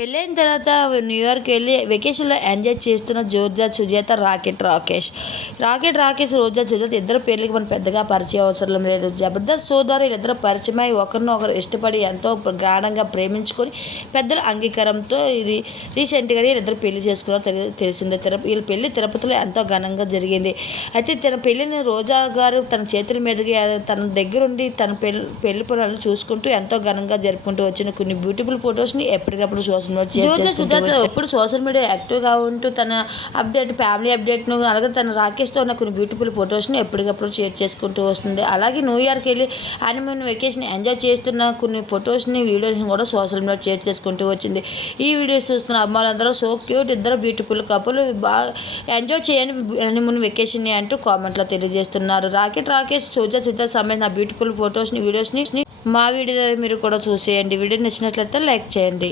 పెళ్ళైన తర్వాత న్యూయార్క్ వెళ్ళి వెకేషన్లో ఎంజాయ్ చేస్తున్న జోర్జా సుజాత రాకెట్ రాకేష్. రాకెట్ రాకేష్ రోజా సుజాత ఇద్దరు పేర్లకి మనం పెద్దగా పరిచయం అవసరం లేదు. జబర్దస్త్ షో ద్వారా వీళ్ళిద్దరు పరిచయమై ఒకరిని ఒకరు ఇష్టపడి ఎంతో గాఢంగా ప్రేమించుకొని పెద్దల అంగీకారంతో ఇది రీసెంట్గా వీళ్ళిద్దరు పెళ్ళి చేసుకున్న తెలిసిందే. తిరుపతి వీళ్ళ పెళ్ళి తిరుపతిలో ఎంతో ఘనంగా జరిగింది. అయితే తన పెళ్ళిని రోజా గారు తన చేతుల మీదుగా తన దగ్గరుండి తన పెళ్ళి పెళ్ళి పనులను చూసుకుంటూ ఎంతో ఘనంగా జరుపుకుంటూ వచ్చిన కొన్ని బ్యూటిఫుల్ ఫొటోస్ని ఎప్పటికప్పుడు సోషల్ మీడియా జ్యోతి సుజాత ఎప్పుడు సోషల్ మీడియా యాక్టివ్గా ఉంటూ తన అప్డేట్ ఫ్యామిలీ అప్డేట్ను అలాగే తన రాకేష్తో ఉన్న కొన్ని బ్యూటిఫుల్ ఫొటోస్ని ఎప్పటికప్పుడు షేర్ చేసుకుంటూ వస్తుంది. అలాగే న్యూ ఇయర్కి వెళ్ళి హనీమూన్ వెకేషన్ ఎంజాయ్ చేస్తున్న కొన్ని ఫొటోస్ని వీడియోస్ని కూడా సోషల్ మీడియా షేర్ చేసుకుంటూ వచ్చింది. ఈ వీడియోస్ చూస్తున్న అమ్మాయిలందరూ సో క్యూట్ ఇద్దరు బ్యూటిఫుల్ కపుల్ బాగా ఎంజాయ్ చేయని హనీమూన్ వెకేషన్ని అంటూ కామెంట్లో తెలియజేస్తున్నారు. రాకెట్ రాకేష్ సోజా సుజా సంబంధించిన బ్యూటిఫుల్ ఫొటోస్ని వీడియోస్ని మా వీడియో మీరు కూడా చూసేయండి. వీడియో నచ్చినట్లయితే లైక్ చేయండి.